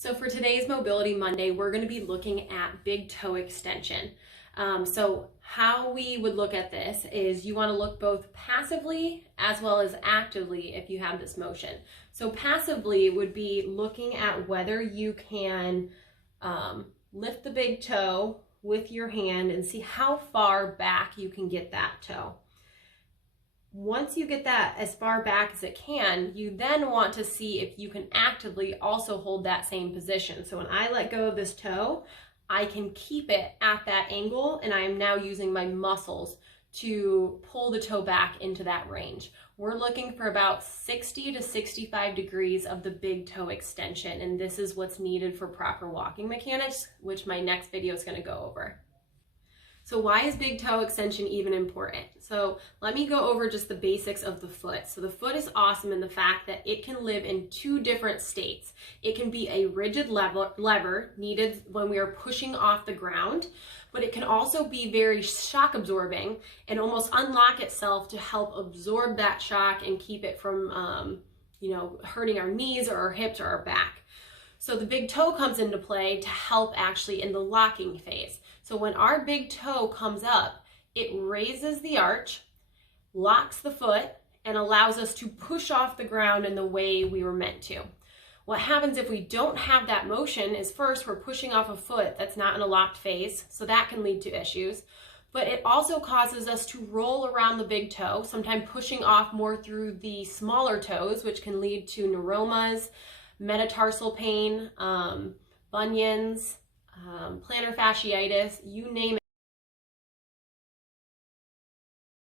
So for today's Mobility Monday, we're going to be looking at big toe extension. So how we would look at this is you want to look both passively as well as actively if you have this motion. So passively would be looking at whether you can lift the big toe with your hand and see how far back you can get that toe. Once you get that as far back as it can, you then want to see if you can actively also hold that same position. So when I let go of this toe, I can keep it at that angle, and I am now using my muscles to pull the toe back into that range. We're looking for about 60 to 65 degrees of the big toe extension, and this is what's needed for proper walking mechanics, which my next video is going to go over. So why is big toe extension even important? So let me go over just the basics of the foot. So the foot is awesome in the fact that it can live in two different states. It can be a rigid lever needed when we are pushing off the ground, but it can also be very shock absorbing and almost unlock itself to help absorb that shock and keep it from hurting our knees or our hips or our back. So the big toe comes into play to help actually in the locking phase. So when our big toe comes up, it raises the arch, locks the foot, and allows us to push off the ground in the way we were meant to. What happens if we don't have that motion is, first, we're pushing off a foot that's not in a locked phase, so that can lead to issues. But it also causes us to roll around the big toe, sometimes pushing off more through the smaller toes, which can lead to neuromas, metatarsal pain, bunions, plantar fasciitis, you name it.